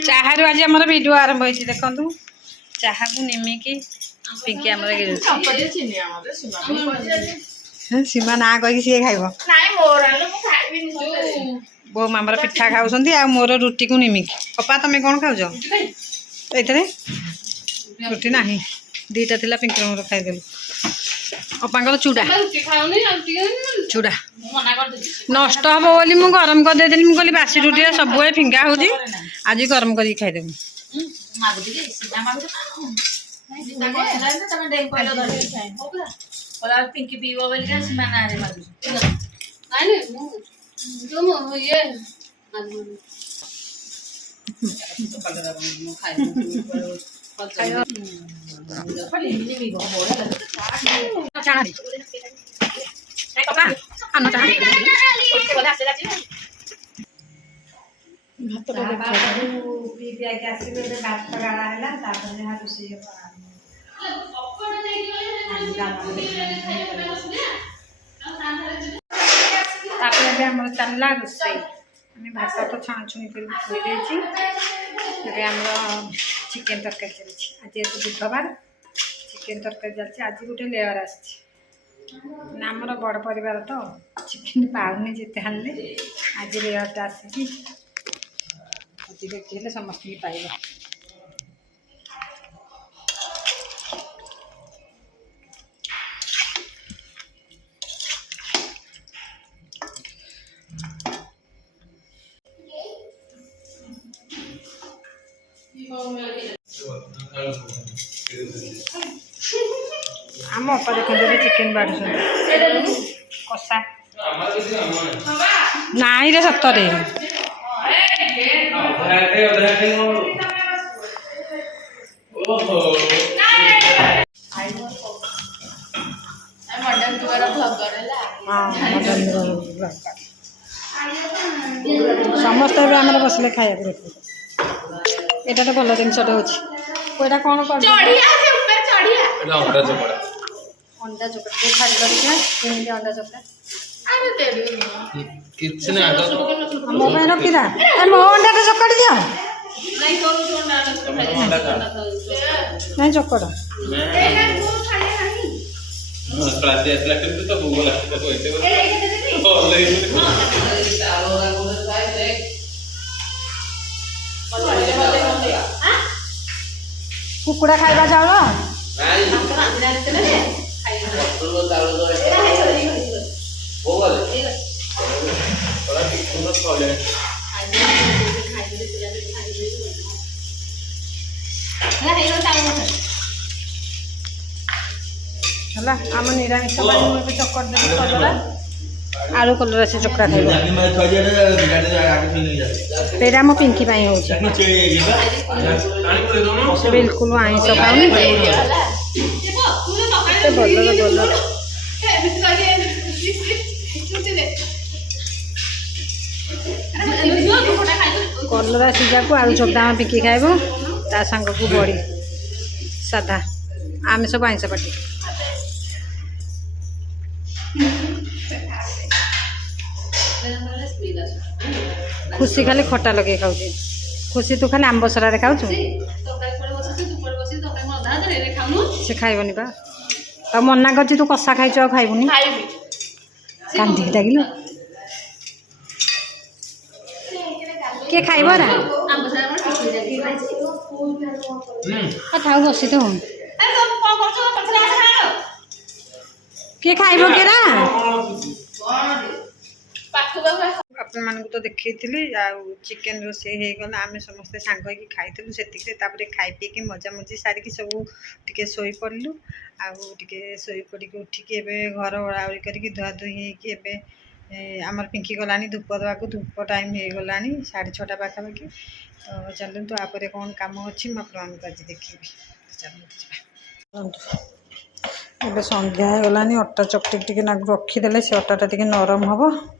चाहारू आज आम भिडियो आरंभ होती देखु चाहा को निमिकी पिंकी आम सीमा ना कही सी खाइब बो मामर पिठा खाऊँ आ मोर रुटी को निमिकी पप्पा तुम कौन खाऊ ये रुटी ना दीटा थी पिंकी मोर खाईदेलु अपांकर चूड़ा चूड़ा नष्ट हम बोली मुझे गरम कर देली मुझे कहली बासी रुटी सब फिंगा हो आज गरम कर खाईदेबू पिंकी पीब बोल चलला रोसई भात तो छाणछुणी कर चिकेन तरकारी चलती आज ये बुधवार चिकेन तरकारी चलती आज गोटे लेयर आमर बड़ परिवार तो चिकेन पाऊनी जिते हाले आज लेयरटा आसी देखिए समस्त पाइब आम अपा देखते चिकेन बाढ़ कषा नाई रे सतरे समस्त आम बसले खाया यहाँ तो भल जिनसटे हो कौन कर अंडा चोकड़ा खाली करके अंडा चोकड़ा मो रखीदा मो अंडा तो चकड़ी दियो नहीं चकड़ कुकुड़ा खाइबा चाउल है आम निरामिष चकर देवी कलरा आलू कलरा से चकड़ा खाइब मो पिंकी हो बिल्कुल आईस खाऊनी भल भल कलरा सीझा को आलू चकड़ा पिंकी खाइब ता सांग को बड़ी साधा आम सब आईस पाटी खुशी खाली खटा लगे खाऊ खुशी तू खाली आंब सरा खाऊ से खाइबनी बा तो मना कर तू कषा खाई खाइबुनी कांदी डाकिल किए खाइब था बसी तो किए खाइब केरा आपण मानक तो देखी चिकेन रोसे होगला आम समस्ते सांग खाइलु से खाई पी मजा मजी सारिकी सब टे शोई पड़लु आगे शोई पड़ी उठिकी घर ओढ़ाओढ़ी करके धुआ धुई होगी आमर पिंकी गला धूप दवा को धूप टाइम हो गला 6:30 पाखापाखि तो चलु तो आपरे कौन काम अच्छी मुझे आज देखी चलते संध्या हो गलानी अटा चकटी टी रखीदे से अटाटा टी नरम हम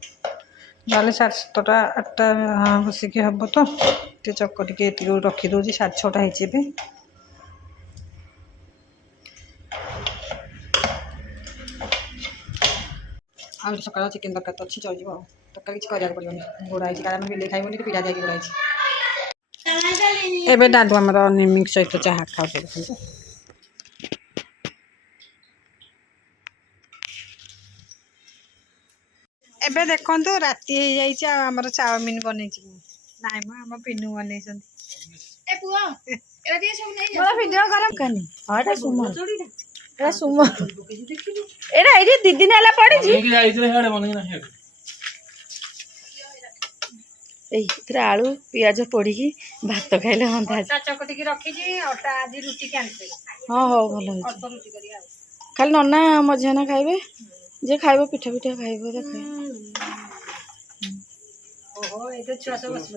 ना 7:30 8टा बसिक हम तो चकटी रखीदे 6:30 हो आम सकाल चिकेन तरकारी तो अच्छी चल तरकारी किसी कराया पड़ोनी गोड़ा कारण बिले खाइबनी पीड़ा दिया गोड़ा ଏବେ ଡାଡୁ ଆମର ନିମିକ୍ ସହିତ ଚାହା ଖାଉଛନ୍ତି। ଏବେ ଦେଖନ୍ତୁ ରାତି ହେଇଯାଇଛି ଆଉ ଆମର ଚାଉମିନ ବନେଇଛି ମୁଁ। ନାଇଁ ମ ଆମ ପିନୁ ବନେଇଛନ୍ତି। ଭିଡିଓ କର ଏଇଟା ସୁମ ଏଇଟା ଏଇଠି 2 ଦିନ ହେଲା ପଡିଛି। ଏଇଥିରେ ଆଳୁ ପିଆଜ ପୋଡିକି ଭାତ ଖାଇଲେ ହନ୍ତା। ଚକଟିକି ରଖିଛି ଅଟା ଆଜି ରୁଟି କ୍ୟାନ୍ସେଲ। ହଁ ହଉ ଭଲ ହେଇଛି। ଖାଲି ନନା ମଝିଆନା ଖାଇବେ। ଯେ ଖାଇବ ପିଠା ପିଠା ଖାଇବ ଦେଖ। ଓହୋ ଏଇଟା ଛୁଆ ସବୁ ବସିବ।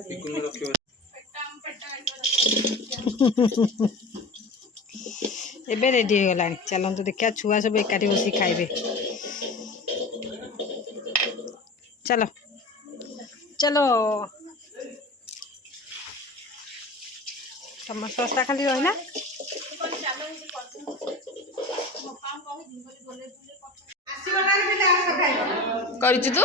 ଏବେ ରେଡି ହେଇଗଲାଣି। ଚାଲନ୍ତୁ ଦେଖିବା ଛୁଆ ସବୁ ଏକାଠି ବସି ଖାଇବେ। ଚାଲ ଚାଲ ସମସ୍ତେ ଖାଲି ରହିଲା। କରିଛୁ ତୁ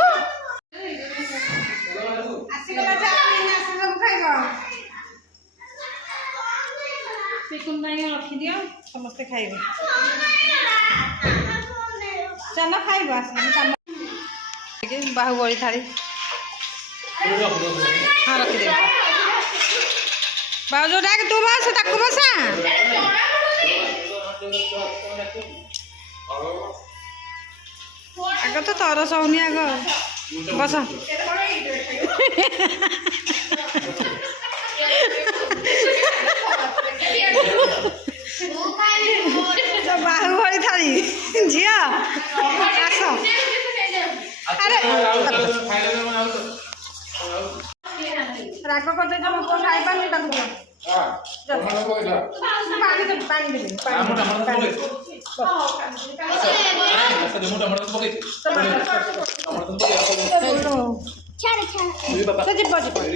ରଖିଦିଅ ସମସ୍ତେ ଖାଇବେ। ଚାଲ ଖାଇବ ବାହୁବଳି ଥାଳି। ହଁ ରଖିଦେବ। ଭାଉଜ ଡାକ ତୁ ବସ ତାକୁ ବସା। ଆଗ ତ ତରସ ହଉନି ଆଗ ବସ। ବାହୁବଳି ଥାଳି ଝିଅ ଆସ। ଆରେ ରାଗ କରିଦେଇଛ ମୋ ପୁଅ ଖାଇପାରୁନି ତାକୁ ଦିଅ। ପାଣି ଦେବି ଯିବ ଯିବ।